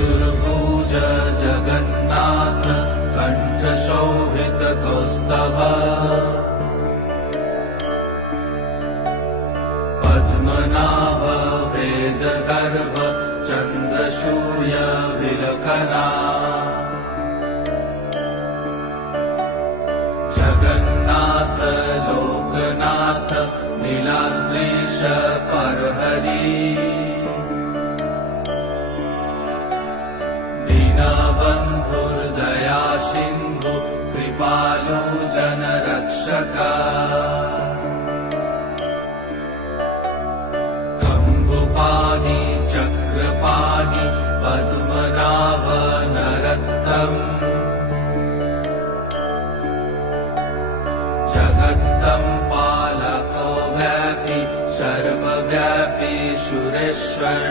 चतुर्भुज जगन्नाथ कण्ठशोभितकौस्तभ पद्मनाभ वेदगर्भ चन्द्रसूर्य विलखना जगन्नाथ लोकनाथ नीलाद्रीश परहरि दीनबन्धुर्दया सिन्धु कृपालु जनरक्षक कम्बुपाणि चक्रपाणि पद्मनाभ नरोत्तम जगत्तं पालको व्यापी सर्वव्यापी सुरेश्वर